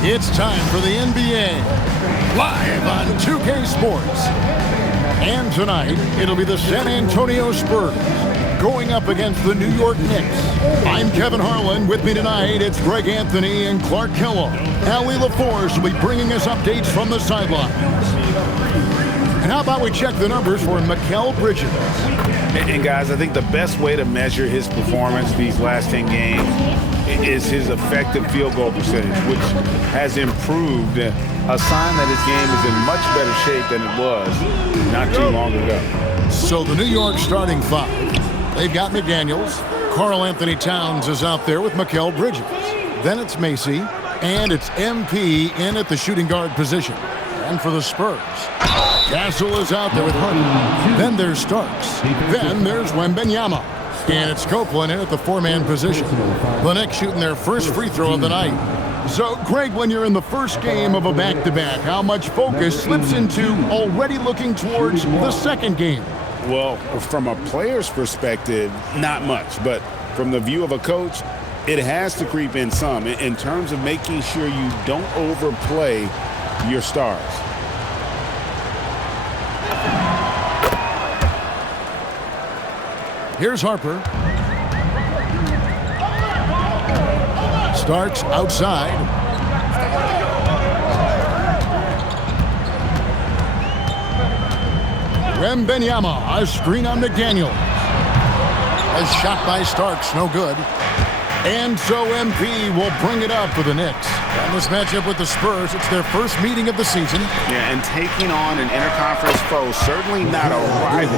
It's time for the NBA, live on 2K Sports. And tonight, it'll be the San Antonio Spurs going up against the New York Knicks. I'm Kevin Harlan. With me tonight, it's Greg Anthony and Clark Kellogg. Allie LaForce will be bringing us updates from the sidelines. And how about we check the numbers for Mikal Bridges? And guys, I think the best way to measure his performance these last 10 games is his effective field goal percentage, which has improved, a sign that his game is in much better shape than it was not too long ago. So the New York starting five, they've got McDaniels. Karl Anthony Towns is out there with Mikal Bridges. Then it's Macy, and it's MP in at the shooting guard position. And for the Spurs, Castle is out there with Harden. Then there's Starks. Then there's Wembanyama. And it's Copeland in at the four-man position. The Knicks shooting their first free throw of the night. So, Greg, when you're in the first game of a back-to-back, how much focus slips into already looking towards the second game? Well, from a player's perspective, not much. But from the view of a coach, it has to creep in some in terms of making sure you don't overplay your stars. Here's Harper. Starks outside. Wembanyama, a screen on McDaniels. A shot by Starks, no good. And so MP will bring it up for the Knicks. And this matchup with the Spurs, it's their first meeting of the season. Yeah, and taking on an interconference foe, certainly not a rival.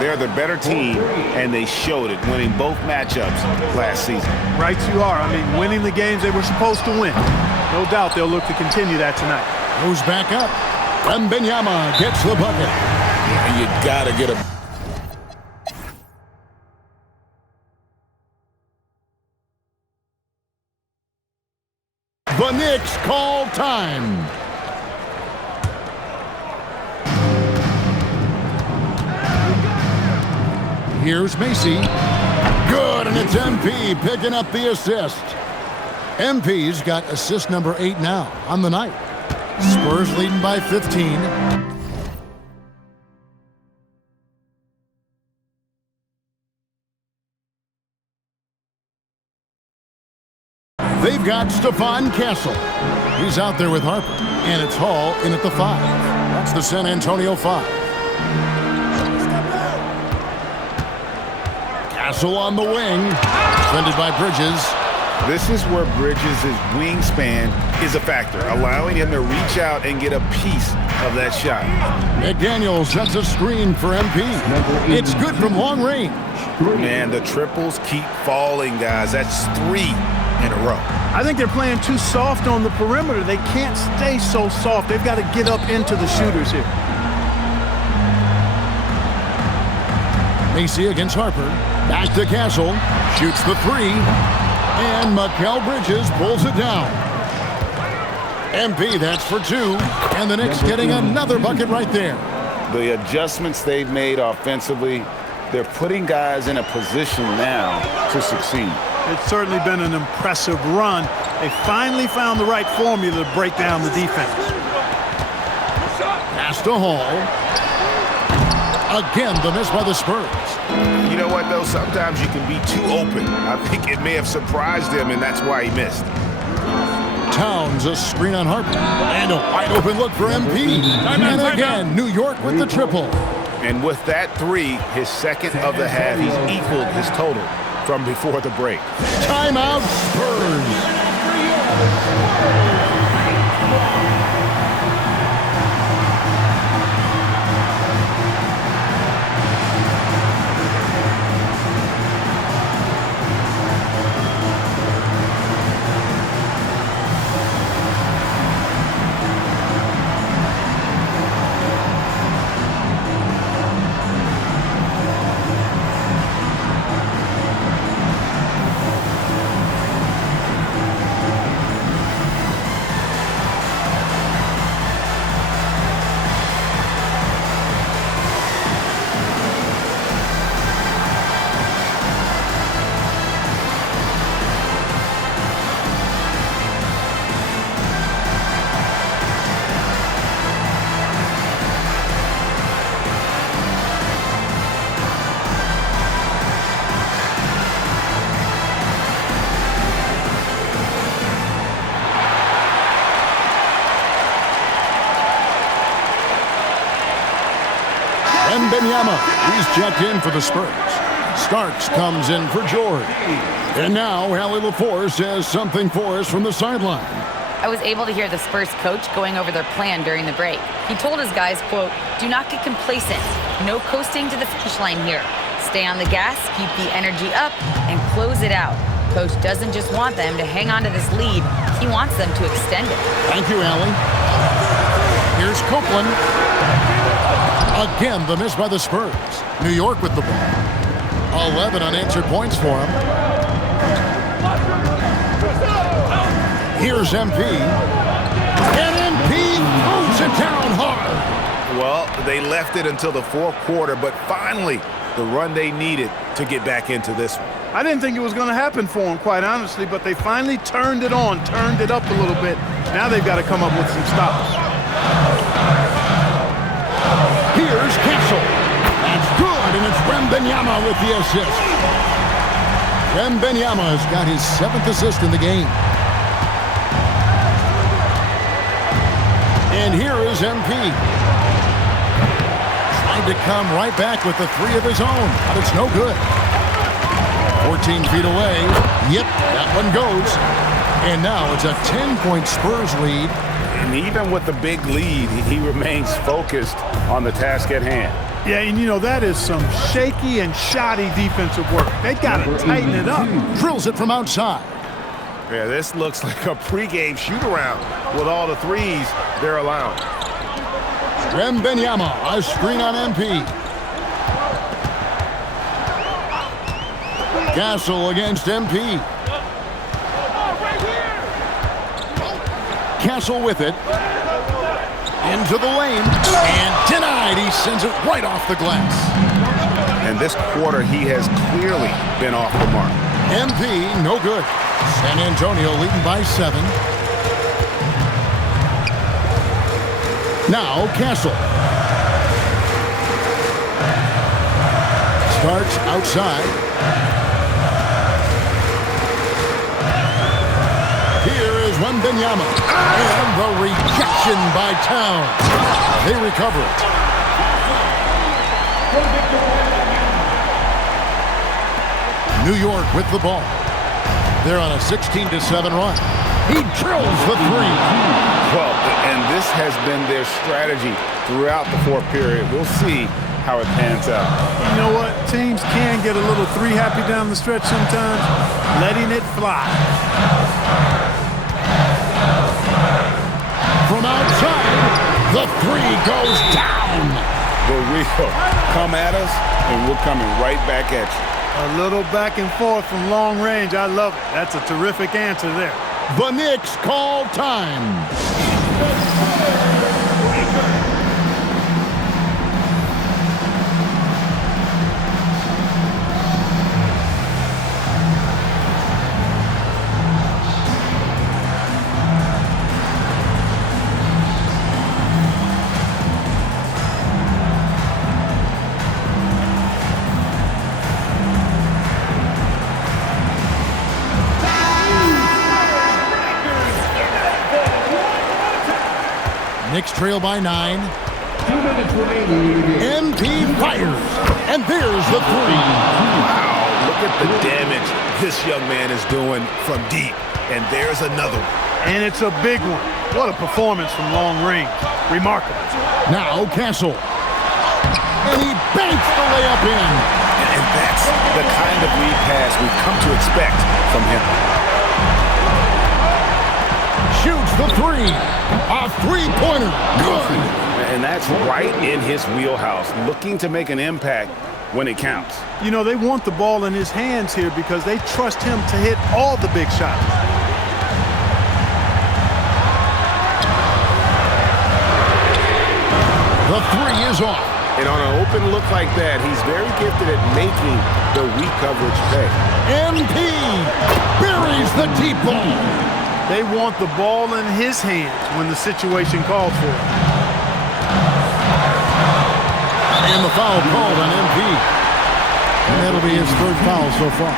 They're the better team, and they showed it, winning both matchups last season. Right you are. I mean, winning the games they were supposed to win. No doubt they'll look to continue that tonight. Goes back up. Wembanyama gets the bucket. Yeah, you gotta get a... The Knicks call time. Here's Macy. Good, and it's MP picking up the assist. MP's got assist number 8 now on the night. Spurs leading by 15. They've got Stephon Castle. He's out there with Harper. And it's Hall in at the 5. That's the San Antonio 5. Castle on the wing. Defended by Bridges. This is where Bridges' wingspan is a factor, allowing him to reach out and get a piece of that shot. McDaniels sets a screen for MP. It's good from long range. Man, the triples keep falling, guys. That's 3 in a row. I think they're playing too soft on the perimeter. They can't stay so soft. They've got to get up into the shooters here. Macy against Harper. Back to Castle. Shoots the 3. And Mikal Bridges pulls it down. MP, that's for 2. And the Knicks getting another bucket right there. The adjustments they've made offensively, they're putting guys in a position now to succeed. It's certainly been an impressive run. They finally found the right formula to break down the defense. Pass to Hall. Again, the miss by the Spurs. You know what, though? Sometimes you can be too open. I think it may have surprised him, and that's why he missed. Towns, a screen on Harper. And a wide open look for MP. And again, New York with the triple. And with that 3, his second of the half, he's equaled his total from before the break. Timeout, Spurs. Wembanyama. He's checked in for the Spurs. Starks comes in for George. And now Allie LaForce has something for us from the sideline. I was able to hear the Spurs coach going over their plan during the break. He told his guys, quote, "Do not get complacent. No coasting to the finish line here. Stay on the gas, keep the energy up, and close it out." Coach doesn't just want them to hang on to this lead. He wants them to extend it. Thank you, Allie. Here's Copeland. Again, the miss by the Spurs. New York with the ball. 11 unanswered points for him. Here's MP. And MP throws it down hard. Well, they left it until the fourth quarter, but finally the run they needed to get back into this one. I didn't think it was going to happen for them, quite honestly, but they finally turned it on, turned it up a little bit. Now they've got to come up with some stops. Here's Castle. That's good, and it's Wembanyama with the assist. Wembanyama has got his 7th assist in the game. And here is MP. Trying to come right back with the 3 of his own, but it's no good. 14 feet away. Yep, that one goes. And now it's a 10-point Spurs lead. And even with the big lead, he remains focused on the task at hand. Yeah, and you know, that is some shaky and shoddy defensive work. They got to tighten it up. Drills it from outside. Yeah, this looks like a pregame shoot-around with all the threes they're allowing. Wembanyama, a screen on MP. Castle against MP. Castle with it. Into the lane. And denied. He sends it right off the glass. And this quarter, he has clearly been off the mark. MP, no good. San Antonio leading by 7. Now Castle. Starts outside. Here is Wembanyama. And the rejection by Towns. They recover it. New York with the ball. They're on a 16-7 run. He drills the 3. Well, and this has been their strategy throughout the fourth period. We'll see how it pans out. You know what? Teams can get a little 3-happy down the stretch sometimes. Letting it fly. From outside, the 3 goes down. The real come at us, and we're coming right back at you. A little back and forth from long range. I love it. That's a terrific answer there. The Knicks call time. Knicks trail by 9. MP fires. And there's the 3. Wow, look at the damage this young man is doing from deep. And there's another one. And it's a big one. What a performance from long range. Remarkable. Now Castle. And he banks the layup in. And that's the kind of lead pass we've come to expect from him. Shoots the 3. A 3-pointer. Good. And that's right in his wheelhouse, looking to make an impact when it counts. You know, they want the ball in his hands here because they trust him to hit all the big shots. The 3 is off. And on an open look like that, he's very gifted at making the weak coverage pay. MP buries the deep ball. They want the ball in his hands when the situation calls for it. And the foul called on MP. And that'll be his 3rd foul so far.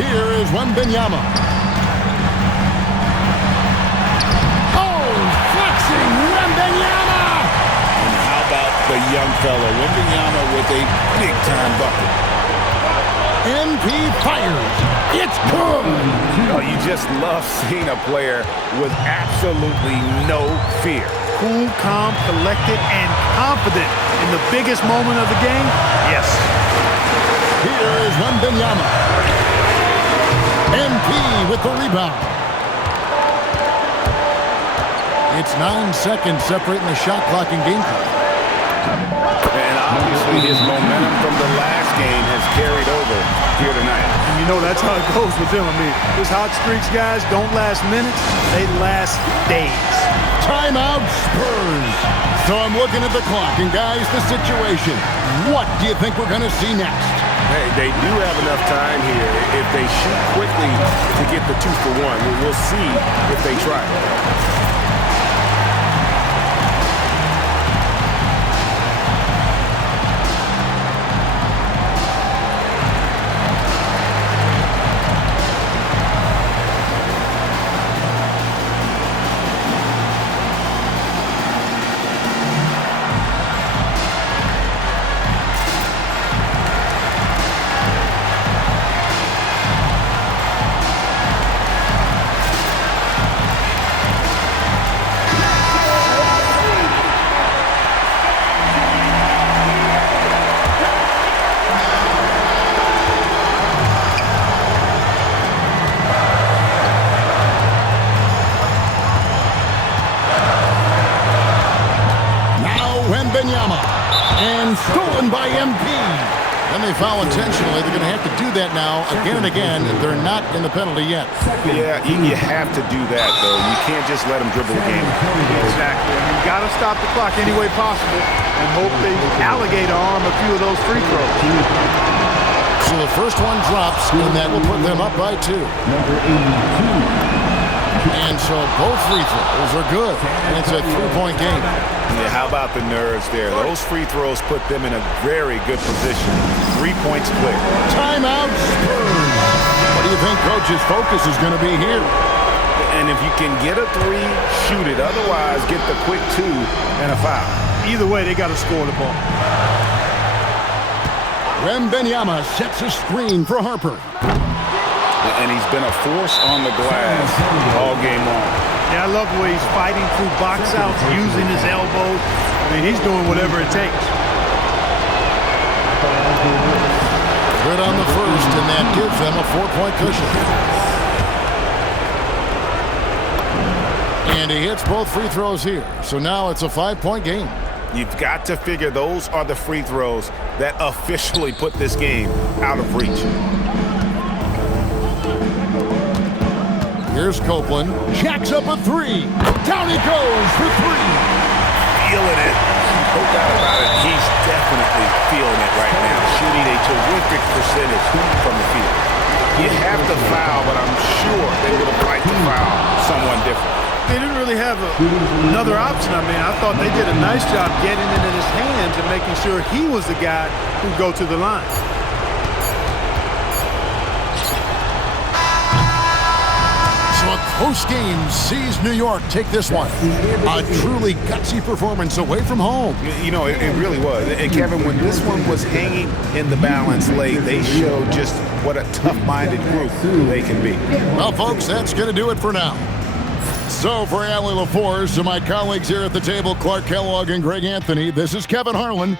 Here is Wembanyama. young fella. Wembanyama with a big-time bucket. MP fires. It's good. Oh, you just love seeing a player with absolutely no fear. Cool, calm, collected, and confident in the biggest moment of the game? Yes. Here is Wembanyama. MP with the rebound. It's 9 seconds separating the shot clock and game clock. And obviously his momentum from the last game has carried over here tonight. And you know that's how it goes with them. I mean, these hot streaks, guys, don't last minutes. They last days. Timeout Spurs. So I'm looking at the clock, and guys, the situation. What do you think we're going to see next? Hey, they do have enough time here. If they shoot quickly to get the 2-for-1, we'll see if they try. Wembanyama, and stolen by MP. And they foul intentionally. They're going to have to do that now again and again. They're not in the penalty yet. Yeah, you have to do that, though. You can't just let them dribble the game. Exactly. I mean, you got to stop the clock any way possible and hope they alligator arm a few of those free throws. So the first one drops, and that will put them up by 2. And so both free throws are good. And it's a 3-point game. Yeah, how about the nerves there? Those free throws put them in a very good position. 3 points clear. Timeout Spurs. What do you think coach's focus is going to be here? And if you can get a 3, shoot it. Otherwise, get the quick 2 and a foul. Either way, they got to score the ball. Wembanyama sets a screen for Harper. And he's been a force on the glass all game long. Yeah, I love the way he's fighting through box outs, using his elbows. I mean, he's doing whatever it takes. Good on the first, and that gives them a 4-point cushion. And he hits both free throws here. So now it's a 5-point game. You've got to figure those are the free throws that officially put this game out of reach. Here's Copeland. Jacks up a 3. Down he goes for 3. Feeling it. No doubt about it. He's definitely feeling it right now. Shooting a terrific percentage from the field. You have to foul, but I'm sure they would have liked to foul someone different. They didn't really have another option. I mean, I thought they did a nice job getting it in his hands and making sure he was the guy who'd go to the line. So a close game sees New York take this one. A truly gutsy performance away from home. You know, it really was. And Kevin, when this one was hanging in the balance late, they showed just what a tough-minded group they can be. Well, folks, that's going to do it for now. So for Allie LaForce and my colleagues here at the table, Clark Kellogg and Greg Anthony, this is Kevin Harlan.